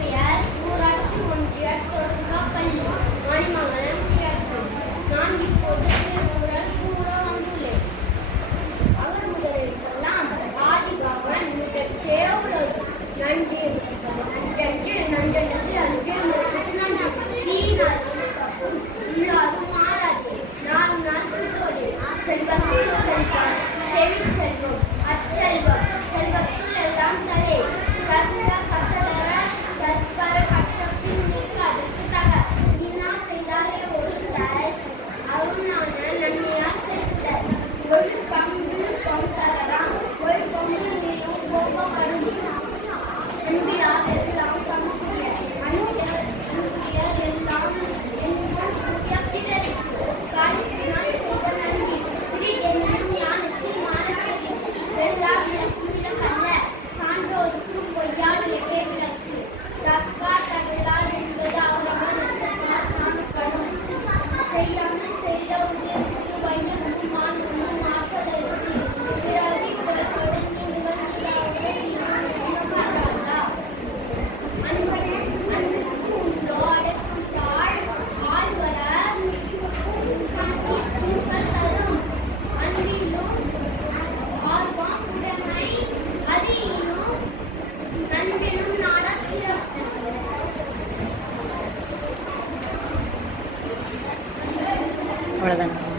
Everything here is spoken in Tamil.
பெயர் ஊராட்சி ஒன்றிய தொடுங்கப்பள்ளி மணிமங்கலம் கிழக்கு நான் இப்போது திருக்குறள் கூற வந்துள்ளேன் அவர் முதலில் சொல்லாம் ராதிகாவன் மிகச் நன்றி நன்றி நன்றி நன்றி ahí la More than